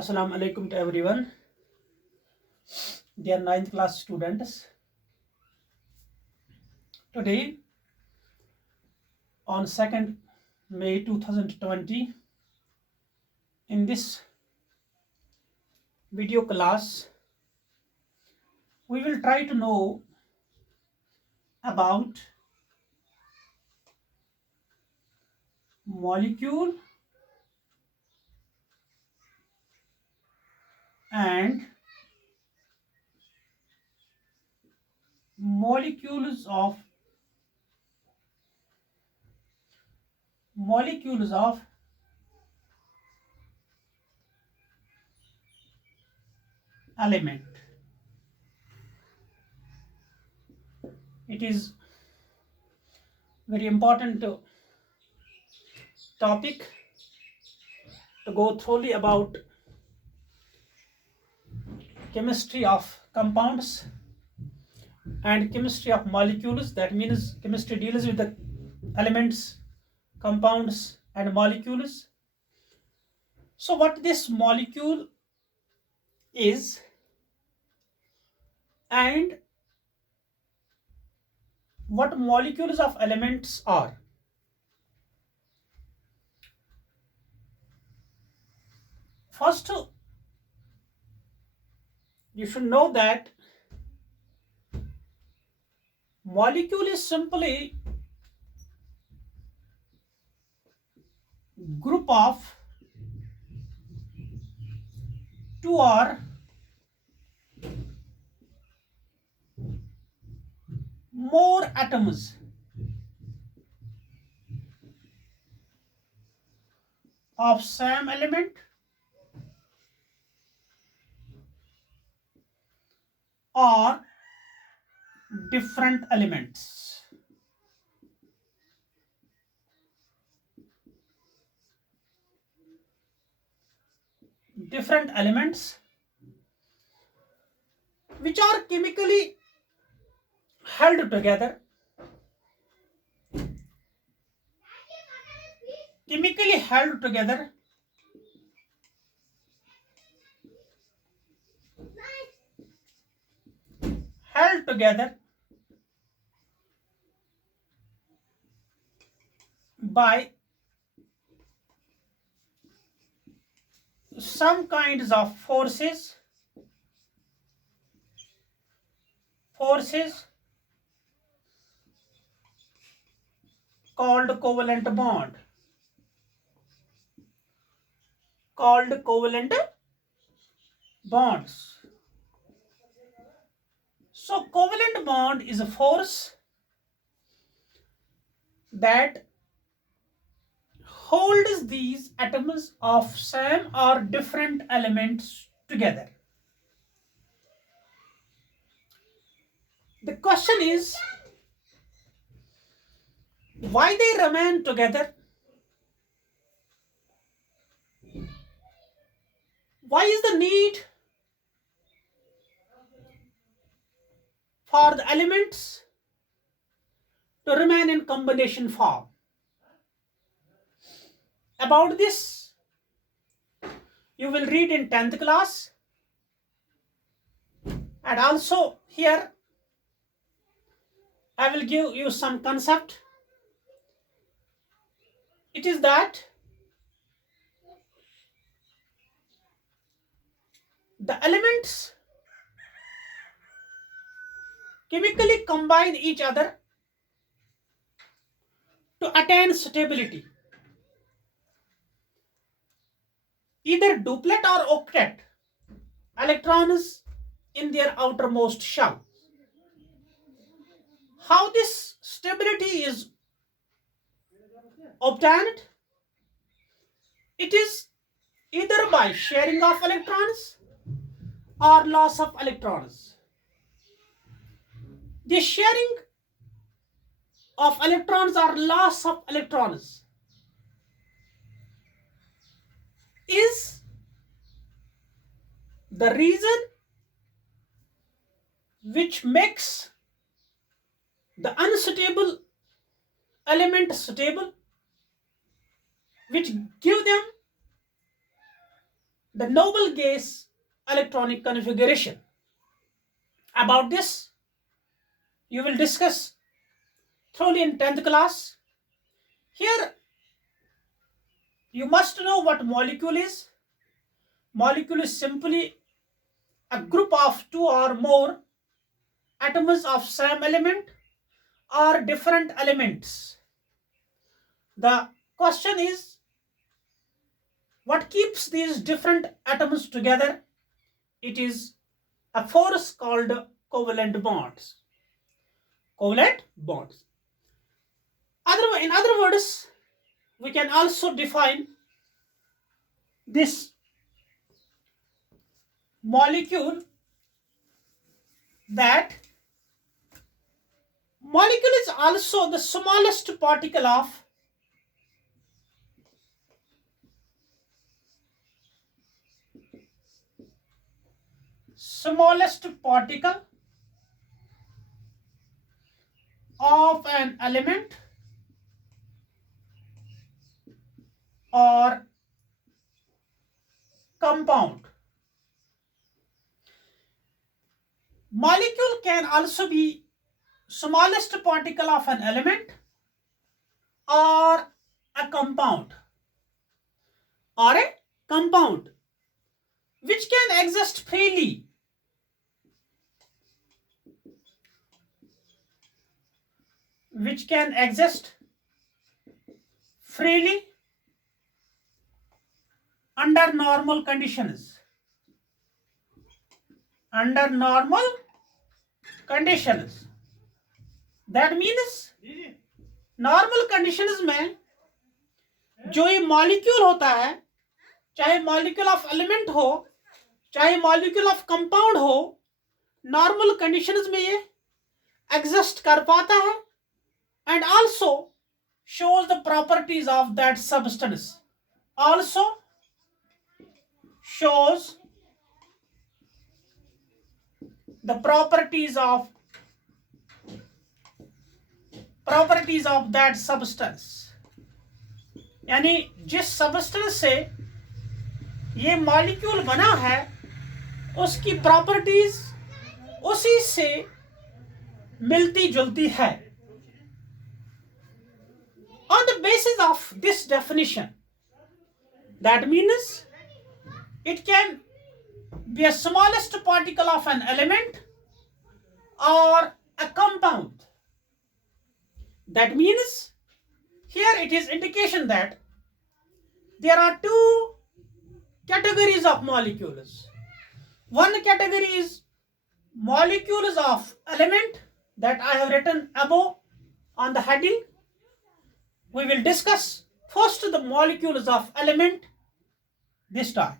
Assalamu alaikum to everyone, dear ninth class students. Today, on 2nd May 2020, in this video class, we will try to know about molecule and molecules of element. It is very important topic to go thoroughly about chemistry of compounds and chemistry of molecules. That means chemistry deals with the elements, compounds and molecules. So what this molecule is and what molecules of elements are. First, you should know that molecule is simply group of two or more atoms of same element or different elements. Different elements which are chemically held together, chemically held together held together by some kinds of forces called covalent bond, called covalent bonds. So covalent bond is a force that holds these atoms of same or different elements together. The question is, why they remain together? Why is the need for the elements to remain in combination form? About this, you will read in 10th class, and also here I will give you some concept. It is that the elements chemically combine each other to attain stability, either duplet or octet electrons in their outermost shell. How this stability is obtained? It is either by sharing of electrons or loss of electrons. The sharing of electrons or loss of electrons is the reason which makes the unstable element stable, which give them the noble gas electronic configuration. About this, you will discuss thoroughly in 10th class. Here, you must know what molecule is. Molecule is simply a group of two or more atoms of same element or different elements. The question is, what keeps these different atoms together? It is a force called covalent bonds. Covalent bonds. In other words, we can also define this molecule that molecule is also the smallest particle of an element or compound. Molecule can also be smallest particle of an element or a compound which can exist freely under normal conditions. That means normal conditions में जो ये मॉलिक्यूल होता है, चाहे molecule of element हो चाहे molecule of compound हो, normal conditions में ये एग्जिस्ट कर पाता है and also shows the properties of that substance. Also shows the properties of that substance. यानी जिस सब्सटेंस से ये मॉलिक्यूल बना है उसकी प्रॉपर्टीज उसी से मिलती जुलती है. On the basis of this definition, that means it can be a smallest particle of an element or a compound. That means here it is indication that there are two categories of molecules. One category is molecules of element that I have written above on the heading. We will discuss first the molecules of element this time.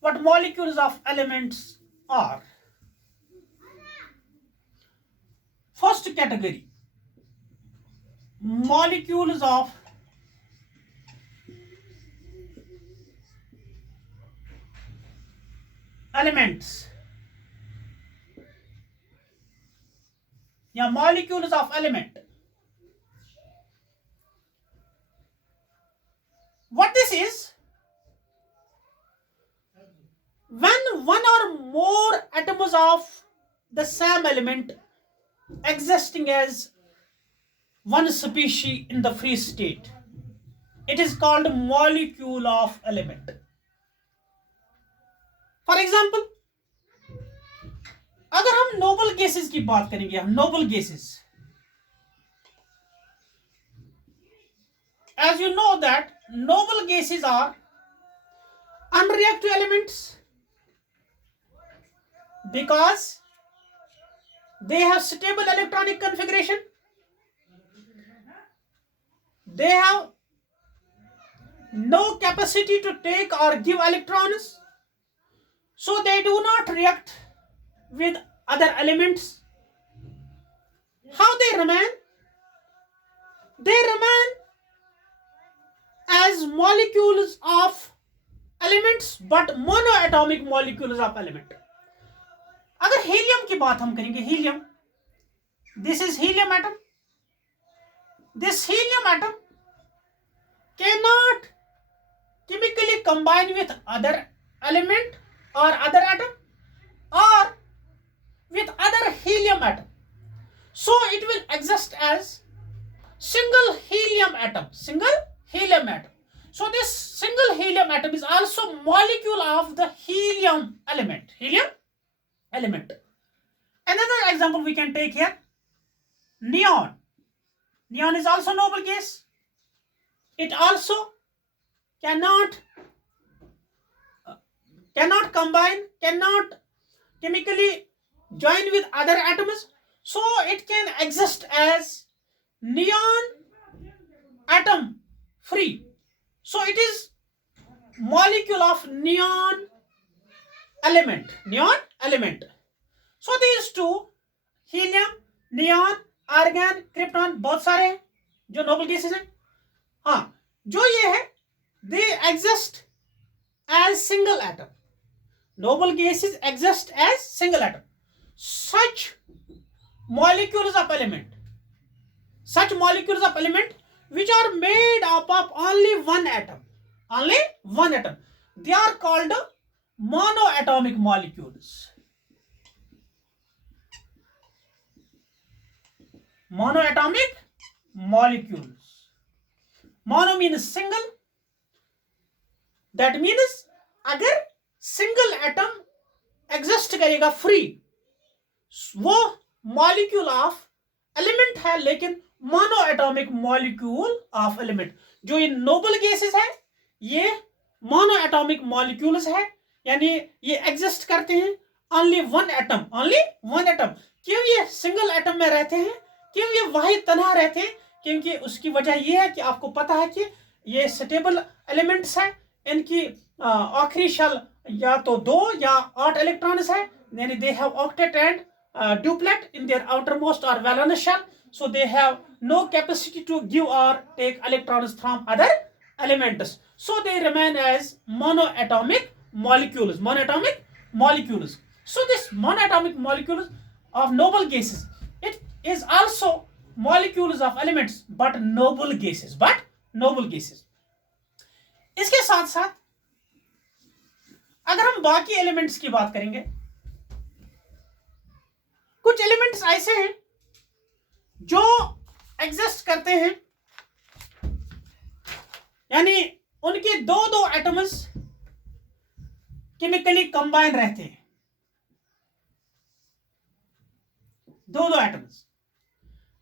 What molecules of elements are? First category, molecules of elements या molecules of element. What this is? When one or more atoms of the same element existing as one species in the free state, it is called molecule of element. For example, अगर हम noble gases की बात करेंगे, हम noble gases, as you know that noble gases are unreactive elements because they have stable electronic configuration, they have no capacity to take or give electrons, so they do not react with other elements. How they remain? They remain as molecules of elements but monoatomic molecules of element. अगर हीलियम की बात हम करेंगे, helium, this is helium atom. This helium atom cannot combine with other element or other atom or with other helium atom, so it will exist as single helium atom. So this single helium atom is also molecule of the helium element. Another example we can take here, neon. Neon is also noble gas. It also cannot combine, cannot chemically join with other atoms, so it can exist as neon atom free. So it is molecule of neon element. So these two, helium, neon, argon, krypton, बहुत सारे हैं जो noble gases हैं. हाँ, जो ये है, they exist as single atom. Noble gases exist as single atom. Such molecules of element which are made up of only one atom, they are called monoatomic molecules. Mono means single. That means अगर single atom exist करेगा फ्री, वो molecule of element है, लेकिन mono atomic molecule of element. जो ये noble gases है, ये mono atomic molecules है, यानी ये एग्जिस्ट करते हैं ओनली वन एटम. क्यों ये सिंगल एटम में रहते हैं, क्यों ये वाहिद तनहा रहते हैं? क्योंकि उसकी वजह ये है कि आपको पता है कि ये स्टेबल एलिमेंट्स है, इनकी आखिरी शेल या तो 2 या 8 इलेक्ट्रॉन्स है, यानी they have octet and duplet in their outermost और valence shell, so they have no capacity to give or take electrons from other elements, so they remain as monoatomic molecules. So this monoatomic molecules of noble gases, it is also molecules of elements but noble gases. इसके साथ साथ अगर हम बाकी एलिमेंट्स की बात करेंगे, कुछ एलिमेंट्स ऐसे हैं जो एग्जिस्ट करते हैं, यानी उनके दो एटम्स केमिकली कंबाइन रहते हैं. दो एटम्स.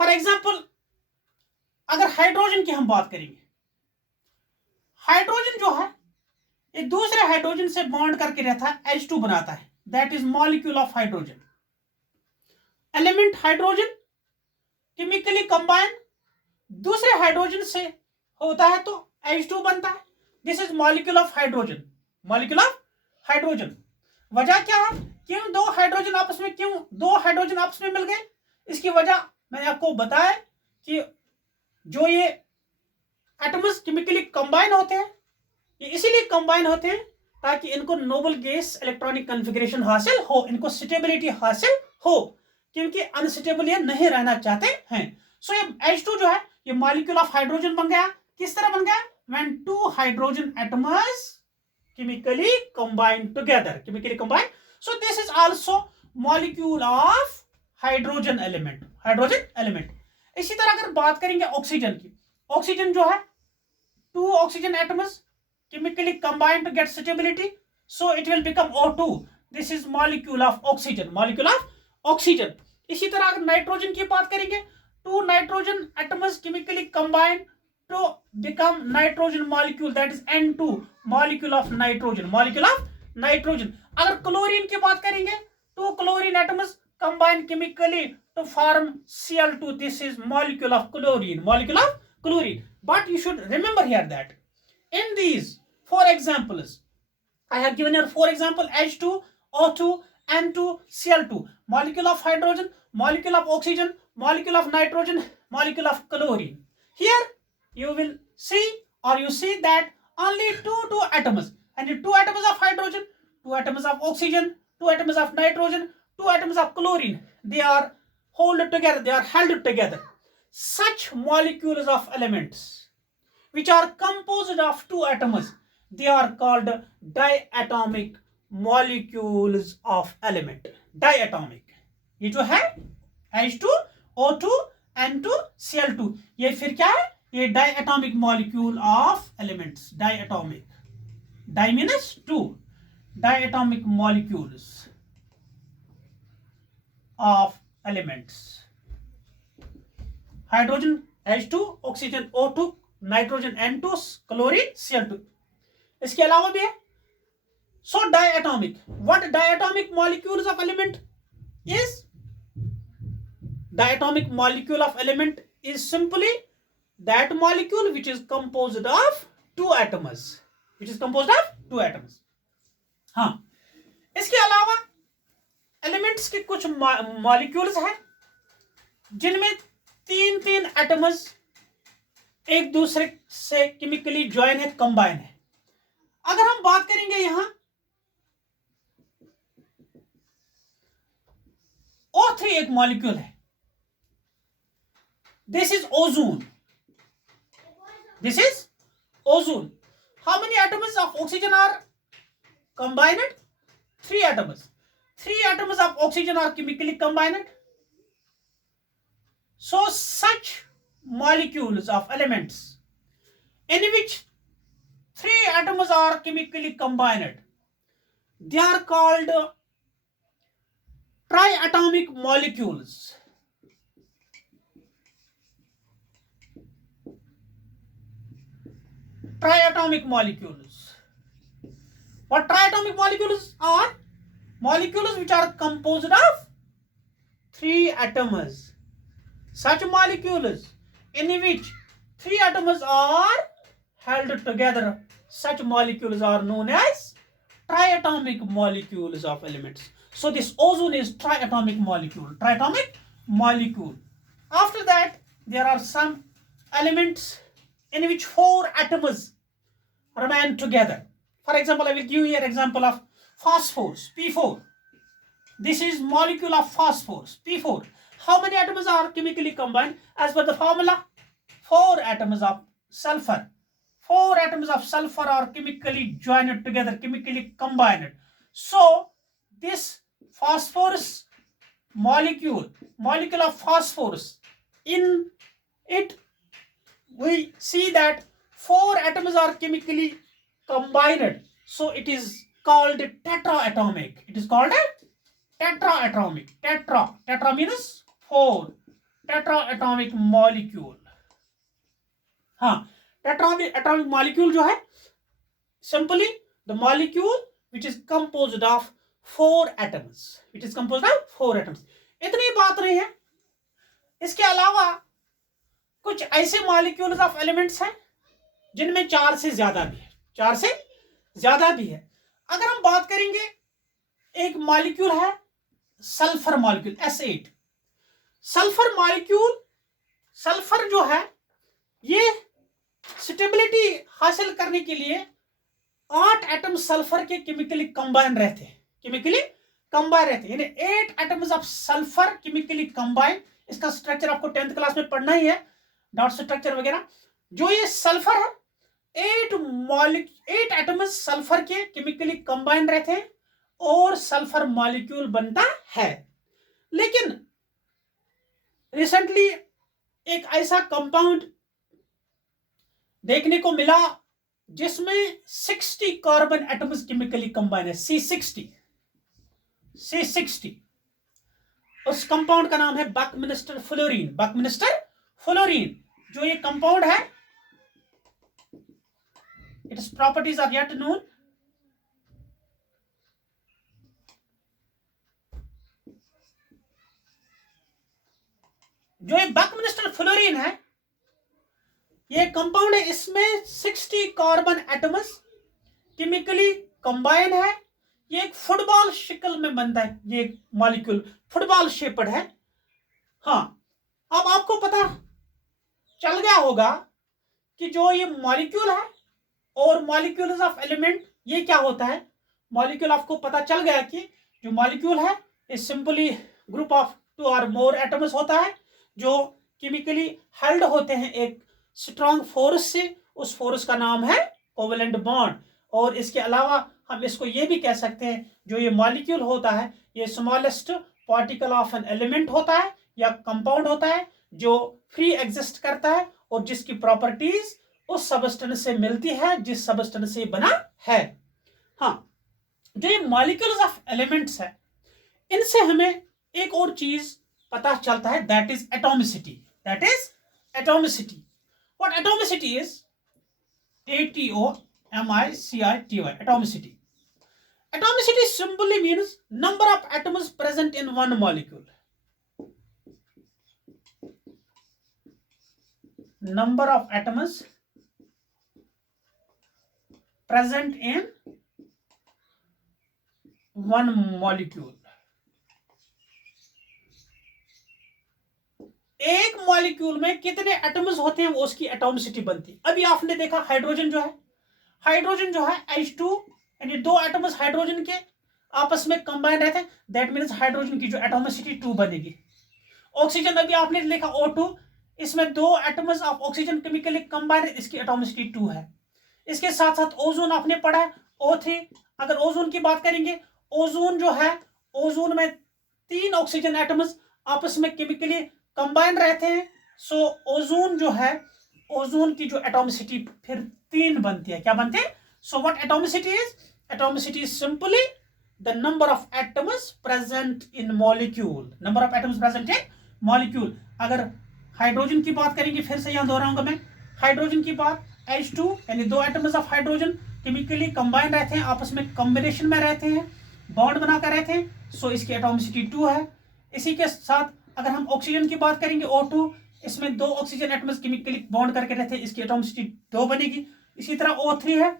फॉर एग्जांपल अगर हाइड्रोजन की हम बात करेंगे, हाइड्रोजन जो है एक दूसरे हाइड्रोजन से बॉन्ड करके रहता है, H2 बनाता है, that is molecule of hydrogen. Element hydrogen chemically combine दूसरे हाइड्रोजन से होता है तो H2 बनता है. This is molecule of hydrogen. वजह क्या है? क्यों दो हाइड्रोजन आपस में मिल गए? इसकी वजह मैंने आपको बताया कि जो ये एटम्स केमिकली कंबाइन होते हैं, ये इसीलिए कंबाइन होते हैं ताकि इनको नोबल गैस इलेक्ट्रॉनिक कॉन्फ़िगरेशन हासिल हो, इनको स्टेबिलिटी हासिल हो, क्योंकि अनस्टेबल ये नहीं रहना चाहते हैं. सो ये H2 जो है ये मॉलिक्यूल ऑफ हाइड्रोजन बन गया. किस तरह बन गया? When two hydrogen atoms chemically combine together. So this is also molecule of hydrogen element. इसी तरह अगर बात करेंगे ऑक्सीजन की, ऑक्सीजन जो है 2 oxygen atoms chemically combine to get stability, so it will become O2. This is molecule of oxygen. इसी तरह अगर नाइट्रोजन की बात करेंगे, 2 nitrogen atoms chemically combine to become nitrogen molecule, that is N2, molecule of nitrogen. अगर क्लोरीन की बात करेंगे, 2 chlorine atoms combine chemically to form Cl2. This is molecule of chlorine. But you should remember here that in these 4 examples, I have given here 4 examples: H2, O2, N2, Cl2. Molecule of hydrogen, molecule of oxygen, molecule of nitrogen, molecule of chlorine. Here you will see, or you see that only 2 atoms, and 2 atoms of hydrogen, 2 atoms of oxygen, 2 atoms of nitrogen, 2 atoms of chlorine, they are held together. Such molecules of elements which are composed of 2 atoms, they are called diatomic molecules of element. Diatomic, ये जो है H2O2 N2 Cl2, ये फिर क्या है, ये diatomic molecule of elements. Diatomic, di means two, diatomic molecules of elements. Hydrogen H2, oxygen O2, nitrogen N2, chlorine Cl2. इसके अलावा भी है. So diatomic, what diatomic molecules of element is? Diatomic molecule of element is simply that molecule which is composed of two atoms. Which is composed of two atoms. हाँ, इसके अलावा एलिमेंट्स के कुछ मॉलिक्यूल्स हैं जिनमें तीन तीन एटम्स एक दूसरे से केमिकली ज्वाइन है, कंबाइन है. अगर हम बात करेंगे यहां O3 एक मॉलिक्यूल है. This is ozone. This is ozone. How many atoms of oxygen are combined? 3 atoms. 3 atoms of oxygen are chemically combined. So such molecules of elements in which 3 atoms are chemically combined, they are called triatomic molecules. Triatomic molecules. What triatomic molecules are? Molecules which are composed of 3 atoms. Such molecules in which 3 atoms are held together, such molecules are known as triatomic molecules of elements. So this ozone is triatomic molecule. Triatomic molecule. After that, there are some elements in which 4 atoms remain together. For example, I will give you an example of phosphorus, P4. This is molecule of phosphorus, P4. How many atoms are chemically combined? As per the formula, 4 atoms of sulfur. 4 atoms of sulfur are chemically joined together, chemically combined. So, this phosphorus molecule of phosphorus, in it we see that 4 atoms are chemically combined. So, it is called tetraatomic. It is called a tetraatomic. Tetra means 4. Tetraatomic molecule. हाँ, tetraatomic molecule जो है simply the molecule which is composed of 4 atoms. It is composed of 4 atoms. इतनी बात नहीं है. इसके अलावा कुछ ऐसे molecules of elements हैं जिनमें 4 से ज्यादा भी है. 4 से ज्यादा भी है. अगर हम बात करेंगे, एक मॉलिक्यूल है sulphur molecule S8. Sulphur molecule, sulphur जो है ये स्टेबिलिटी हासिल करने के लिए 8 एटम सल्फर के केमिकली कंबाइन रहते हैं. केमिकली कंबाइन रहते हैं, यानी 8 atoms of sulphur chemically combine. इसका स्ट्रक्चर आपको 10th क्लास में पढ़ना ही है, डॉट स्ट्रक्चर वगैरह. जो ये सल्फर है, 8 एटम्स सल्फर के केमिकली कंबाइन रहते हैं और सल्फर मॉलिक्यूल बनता है. लेकिन रिसेंटली एक ऐसा कंपाउंड देखने को मिला जिसमें 60 कार्बन एटम्स केमिकली कंबाइन है, C60. उस कंपाउंड का नाम है बकमिंस्टर फ्लोरीन. बकमिंस्टर फ्लोरीन जो ये कंपाउंड है, its properties are yet known. जो ये बकमिंस्टर फ्लोरीन है, ये कंपाउंड है, इसमें 60 कार्बन एटम्स केमिकली कंबाइन है. ये एक फुटबॉल शक्ल में बनता है. ये मॉलिक्यूल फुटबॉल शेप्ड है. हाँ, अब आपको पता चल गया होगा कि जो ये मॉलिक्यूल है और मॉलिक्यूल्स ऑफ एलिमेंट, ये क्या होता है. मॉलिक्यूल आपको पता चल गया कि जो मॉलिक्यूल है इज सिंपली ग्रुप ऑफ 2 और मोर एटम्स होता है जो केमिकली हेल्ड होते हैं एक स्ट्रॉन्ग फोर्स से. उस फोर्स का नाम है कोवेलेंट बॉन्ड. और इसके अलावा हम इसको ये भी कह सकते हैं, जो ये मॉलिक्यूल होता है ये smallest particle of an element होता है या कंपाउंड होता है, जो फ्री एग्जिस्ट करता है और जिसकी प्रॉपर्टीज उस सबस्टेंस से मिलती है जिस सबस्टेंस से बना है। हाँ, जो ये मॉलिक्यूल्स ऑफ एलिमेंट्स है, इनसे हमें एक और चीज पता चलता है, that is atomicity. That is atomicity. What atomicity is? ATOMICITY, atomicity. Atomicity simply means number of atoms present in one molecule. Number of atoms present in one molecule. एक मॉलिक्यूल में कितने एटम्स होते हैं वो उसकी एटॉमिसिटी बनती है। अभी आपने देखा हाइड्रोजन जो है H2, यानी दो एटम्स हाइड्रोजन के आपस में कंबाइन रहते हैं, दैट मीन्स हाइड्रोजन की जो एटॉमिसिटी 2 बनेगी। ऑक्सीजन अभी आपने लिखा O2, इसमें दो atoms of oxygen chemically combine है, इसकी एटॉमिसिटी 2 है। इसके साथ साथ ओजोन आपने पढ़ा है O3। अगर ओजोन की बात करेंगे, ओजोन जो है, ओजोन में 3 ऑक्सीजन एटम्स आपस में केमिकली कंबाइन रहते हैं। सो ओजोन जो है, ओजोन की जो एटॉमिसिटी फिर 3 बनती है। क्या बनते हैं? So what atomicity is? Atomicity is simply the number of atoms present in molecule. Number of atoms present in molecule. अगर हाइड्रोजन की बात करेंगे, फिर से यहां दोहराऊंगा मैं, हाइड्रोजन की बात, H2 यानी दो atoms of hydrogen chemically combine रहते हैं, आपस में कॉम्बिनेशन में रहते हैं, बॉन्ड बनाकर रहते हैं। सो इसकी एटॉमिसिटी 2 है। इसी के साथ अगर हम ऑक्सीजन की बात करेंगे O2, इसमें दो ऑक्सीजन एटम्स केमिकली बॉन्ड करके रहते हैं, इसकी एटॉमिसिटी 2 बनेगी। इसी तरह O3 है,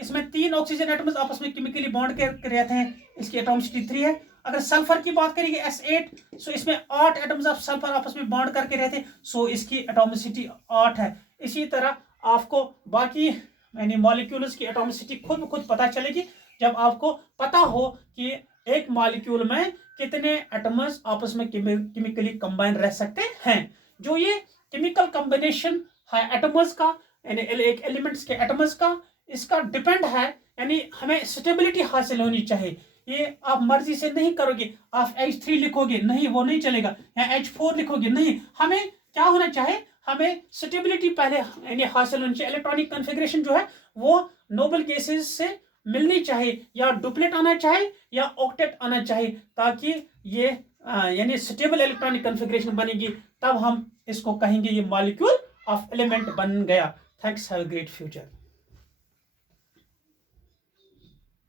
इसमें 3 ऑक्सीजन एटम्स आपस में केमिकली बॉन्ड करके रहते हैं, इसकी एटॉमिसिटी 3 है। अगर सल्फर की बात करेंगे S8, सो इसमें 8 एटम्स ऑफ सल्फर आपस में बॉन्ड करके रहते हैं, सो इसकी एटॉमिसिटी 8 है। इसी तरह आपको बाकी यानी मॉलिक्यूल्स की एटॉमिसिटी खुद पता चलेगी जब आपको पता हो कि एक मॉलिक्यूल में कितने एटम्स आपस में केमिकली कंबाइन रह सकते हैं। जो ये केमिकल कॉम्बिनेशन है एटम्स का, यानी एक एलिमेंट्स के एटम्स का, इसका डिपेंड है, यानी हमें स्टेबिलिटी हासिल होनी चाहिए। ये आप मर्जी से नहीं करोगे, आप H3 लिखोगे नहीं, वो नहीं चलेगा, या H4 लिखोगे नहीं। हमें क्या होना चाहिए? हमें स्टेबिलिटी पहले यानी हासिल होनी चाहिए। इलेक्ट्रॉनिक कॉन्फ़िगरेशन जो है वो नोबल गैसेस से मिलनी चाहिए, या डुप्लेट आना चाहिए या ऑक्टेट आना चाहिए, ताकि ये यानी स्टेबल इलेक्ट्रॉनिक कॉन्फ़िगरेशन बनेगी, तब हम इसको कहेंगे ये मॉलिक्यूल ऑफ एलिमेंट बन गया। Thanks, have a great future.